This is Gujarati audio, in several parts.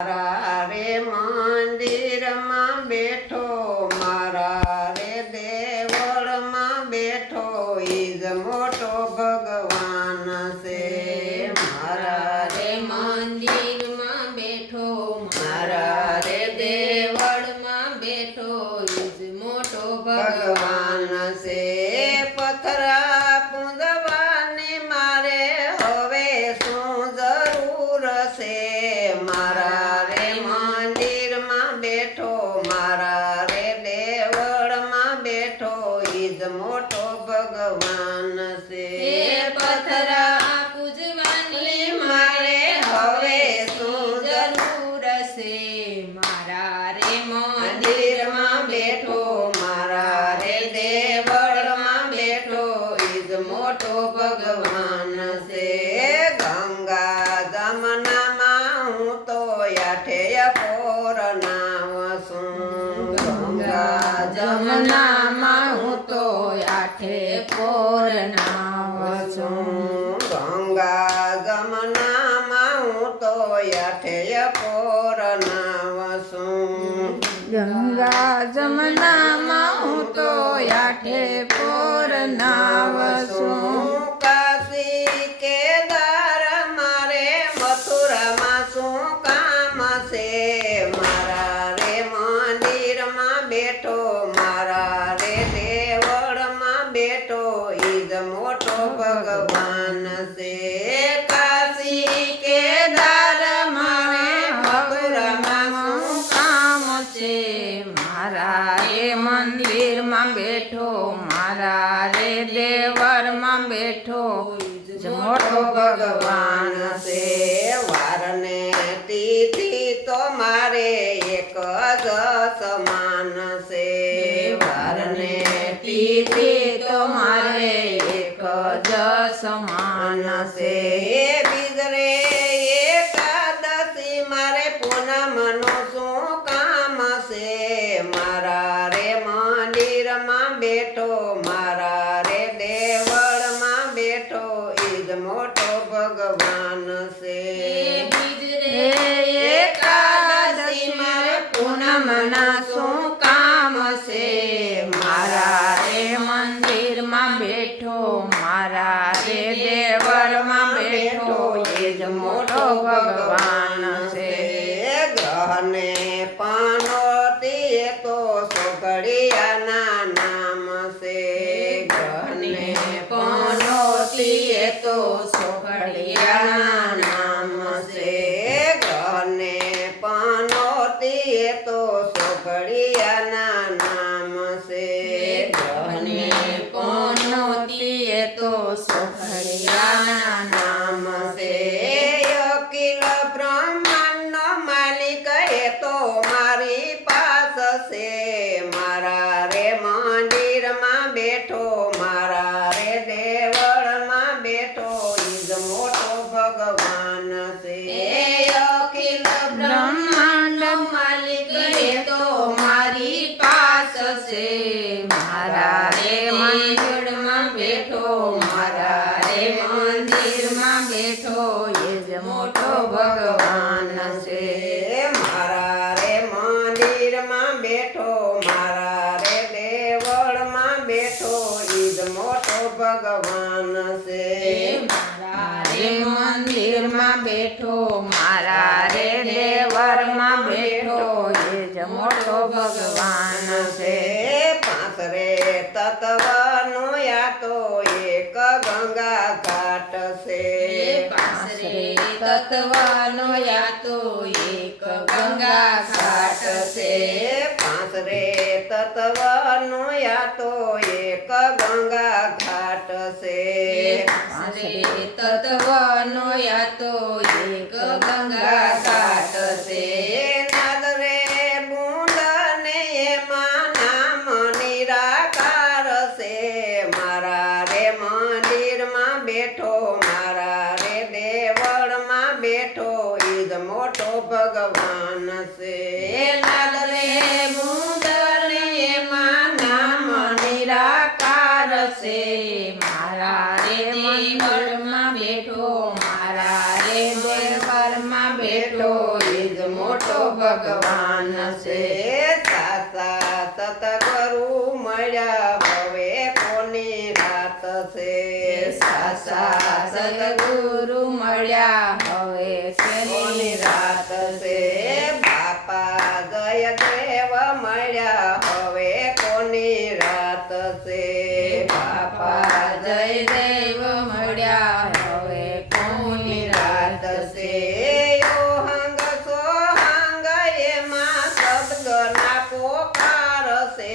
મારા રે મંદિરમાં બેઠો, મારા રે દેવળમાં બેઠો, ઈજ મોટો ભગવાન છે. મારા રે મંદિરમાં બેઠો, મારા રે દેવળમાં બેઠો, ઈજ મોટો ભગવાન છે. પથરા પૂંજવાની મારે હવે શું જરૂર છે. મારા રે મંદિરમાં બેઠો, મારા રે દેવળમાં બેઠો, ઈજ મોટો ભગવાન છે. પથરા પૂજવાની મારે હવે શું જરૂર છે. મારા રે મંદિરમાં બેઠો, મારા રે દેવળમાં બેઠો, ઈજ મોટો ભગવાન છે. ગંગા જમનામાં હું તો આઠે પોર નાવશું. ગંગા જમનામાં હું તો આઠે પોર નાવશું. ગંગા જમનામાં હું તો આઠે પોર નાવશું. ગંગા જમનામાં હું તો આઠે પોર નાવશું. કાશી કેદાર મારે મથુરામાં શું કામ છે. મારા રે મંદિરમાં બેઠો, મારા રે દેવળમાં બેઠો, ઈજ મોટો ભગવાન છે. કાશી કેદાર મારે મથુરામાં શું કામ છે. મારા રે મંદિરમાં બેઠો, મારા રે દેવળમાં બેઠો, ઈજ મોટો ભગવાન છે. વારને તિથિ તો મારે એક જ સમાન છે. વારને તિથિ તો મારે એક જ સમાન છે. બીજરે એકાદશી મારે પૂનમનો શું કામ છે. મારા રે મંદિરમાં બેઠો, મારા રે દેવળમાં બેઠો, ઈજ મોટો ભગવાન છે. એકાદશી મારે પૂનમના શું કામ છે. મારા રે મંદિરમાં બેઠો, મારા રે દેવળમાં બેઠો, એ જ મોટો ભગવાન છે. ગ્રહને પાનોતી તો સોગડિયાના નામ છે. ગ્રહને પનોતી તો સોગડિયાના નામ છે. ગ્રહને પાનોતી તો સોગડિયાના નામ છે. ગ્રહને પનોતી તો સોગડિયાના નામ છે. અખિલ બ્રહ્માંડનો માલિક એ તો મારી પાસ છે. મારા રે મંદિરમાં બેઠો, મારા રે દેવળમાં બેઠો, ઈજ મોટો ભગવાન છે. અખિલ બ્રહ્માંડ માલિક એ તો મારી પાસ છે. મારા રે મંદિરમાં બેઠો, મારા રે મંદિરમાં બેઠો, એ જ મોટો ભગવાન છે. મારા રે મંદિરમાં બેઠો, મારા રે દેવળમાં બેઠો, ઈજ મોટો ભગવાન છે. મારા રે મંદિરમાં બેઠો, મારા રે દેવળમાં બેઠો, એ જ મોટો ભગવાન છે. પાંચ રે તત્વનો યા તો એક ગંગા ઘાટ છે. પાંચરે તત્વનો યા તો એક ગંગા ઘાટ છે. પાંચ રે તત્વનો યા તો એક ગંગા ઘાટ છે. પાંચરે તત્વનો યા તો એક ગંગા ઘાટ છે. નાદ રે બુંદ ને એમાં નામ નિરાકાર છે. મારા રે મંદિરમાં બેઠો, મારા રે દેવળમાં બેઠો, ઈજ મોટો ભગવાન છે. નાદ રે બુંદ ને એમાં નામ નિરાકાર છે. મારા રે મંદિરમાં બેઠો, મારા રે દેવળમાં બેઠો, એ જ મોટો મોટો ભગવાન છે. સાસા સતગુરુ મળ્યા હવે કોની રાત છે. સાસા સદગુરુ મળ્યા હવે કોની રાત છે. બાપા જયદેવ મળ્યા હવે કોની રાત છે. બાપા જયદેવ મળ્યા હવે કોની રાત છે. યોહંગ સોહંગ એમાં શબ્દના પોકાર છે.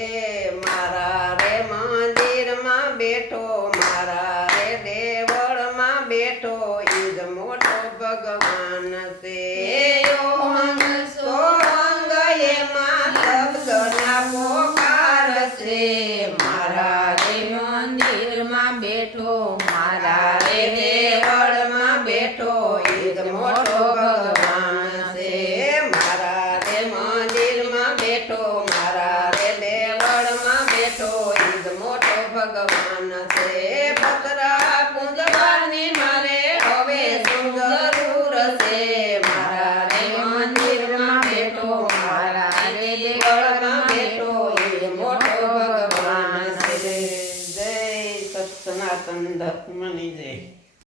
મારા રે મંદિરમાં બેઠો મારા રે દેવળમાં બેઠો ઈ જ મોટો ભગવાન છે. યોહંગ સોહંગ એમાં શબ્દના પોકાર છે. મારા રે મંદિરમાં બેઠો મારા રે દેવળમાં બેઠો ઈ જ મોટો ભગવાન છે. મારા રે મંદિરમાં બેઠો મારા રે દેવળમાં બેઠો ઈ જ મોટો ભગવાન છે. પતરા પૂંજવાની મારે હવે શું જરૂર છે. મારા રે મંદિરમાં બેઠો મારા રે દેવળમાં બેઠો ઈ જ મોટો ભગવાન છે. જય સત સનાતન ધર્મની જય.